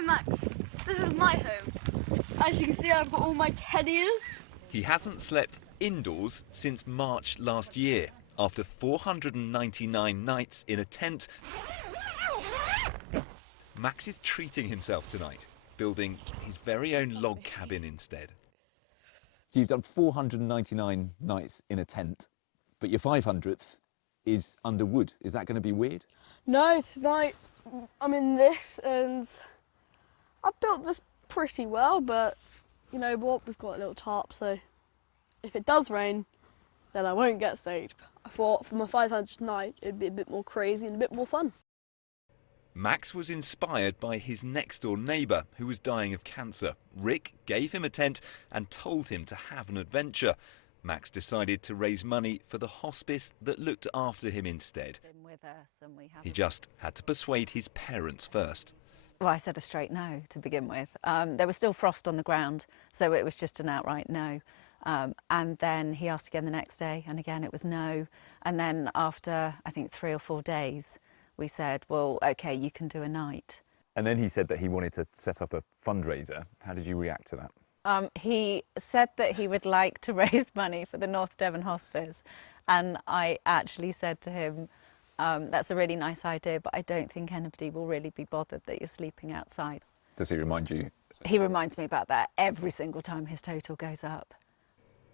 I'm Max. This is my home. As you can see, I've got all my teddies. He hasn't slept indoors since March last year. After 499 nights in a tent, Max is treating himself tonight, building his very own log cabin instead. So you've done 499 nights in a tent, but your 500th is under wood. Is that going to be weird? No, tonight I'm in this and I built this pretty well, but you know what, we've got a little tarp, so if it does rain, then I won't get soaked. I thought for my 500th night it'd be a bit more crazy and a bit more fun. Max was inspired by his next-door neighbour who was dying of cancer. Rick gave him a tent and told him to have an adventure. Max decided to raise money for the hospice that looked after him instead. He just had to persuade his parents first. Well, I said a straight no to begin with. There was still frost on the ground, so it was just an outright no. And then he asked again the next day, and again it was no. And then after, I think, 3 or 4 days, we said, well, OK, you can do a night. And then he said that he wanted to set up a fundraiser. How did you react to that? He said that he would like to raise money for the North Devon Hospice. And I actually said to him, that's a really nice idea, but I don't think anybody will really be bothered that you're sleeping outside. Does he remind you? He reminds me about that every single time his total goes up.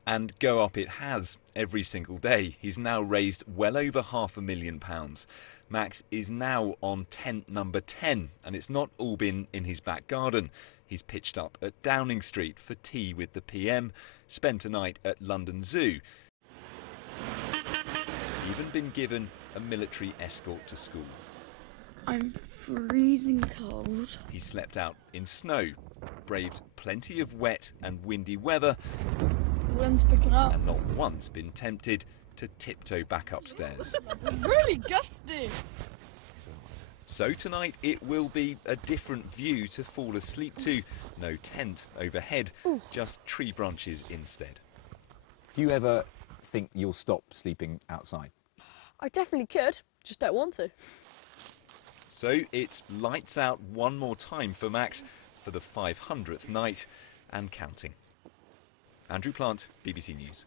And go up it has every single day. He's now raised well over £500,000. Max is now on tent number 10, and it's not all been in his back garden. He's pitched up at Downing Street for tea with the PM, spent a night at London Zoo, even been given a military escort to school. I'm freezing cold. He slept out in snow, braved plenty of wet and windy weather, The wind's picking up. and not once been tempted to tiptoe back upstairs. Really gusty. So tonight it will be a different view to fall asleep to. No tent overhead, just tree branches instead. Do you ever think you'll stop sleeping outside? I definitely could, just don't want to. So it's lights out one more time for Max for the 500th night and counting. Andrew Plant, BBC News.